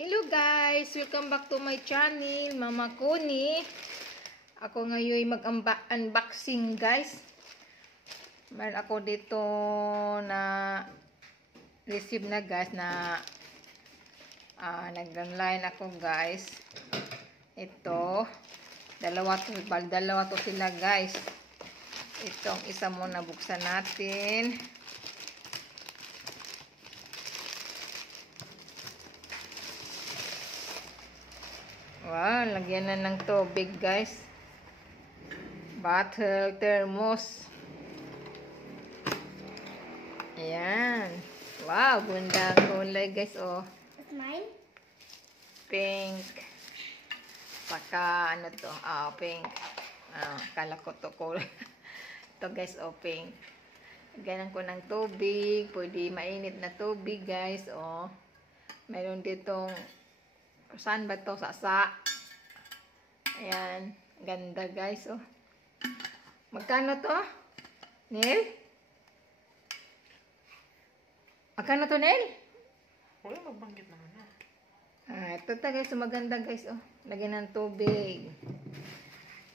Hello guys! Welcome back to my channel, Mama Connie. Ako ngayon mag-unboxing guys. Meron ako dito na receive na guys na nag-online ako guys. Ito, dalawa to sila guys. Itong isa muna buksan natin. Wow, lagyan na ng tubig guys. Bottle thermos. Ayan. Wow, ganda kulay guys oh. That's mine? Pink. Saka ano to? Pink. Kala ko to kulay. Ito guys oh, pink. Lagyan ko ng tubig. Pwede mainit na tubig guys oh. Meron ditong saan ba to? Sasa. Ayan. Ganda guys. Oh. Magkano to? Neil? Magkano to Neil? Wala magbanggit naman na. Ito ta guys. Maganda guys. Oh. Lagyan ng tubig.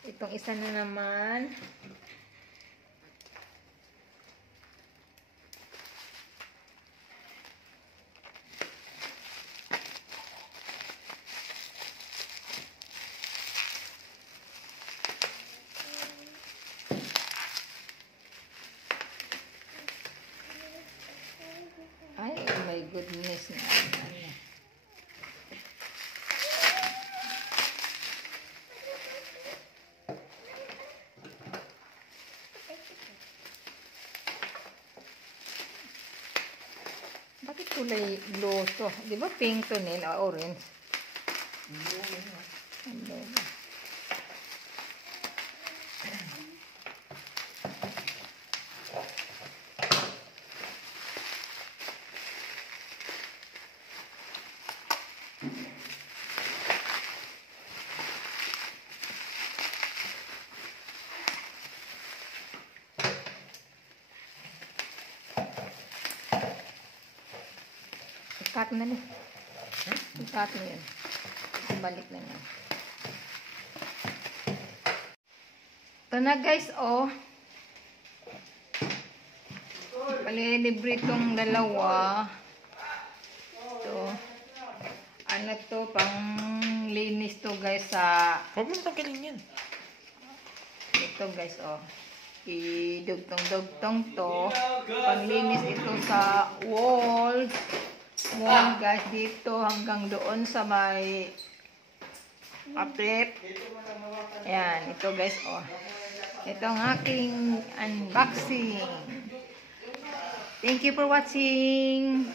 Itong isa na naman. Ay, oh my goodness. Bakit kulay blue to? Di ba pink to nila? Orange. Ano ba? Ikat na niya. Ikat na yan. Balik na niya. Ito na guys, oh. Palilibre itong dalawa. Ito. Ano to, pang linis to guys sa... Huwag mo tanggalin yan. Ito guys, oh. Idugtong-dugtong to. Panglinis ito sa wall. Wall guys, dito hanggang doon sa may aprip. Ayan, ito guys, oh. Ito ang aking unboxing. Thank you for watching.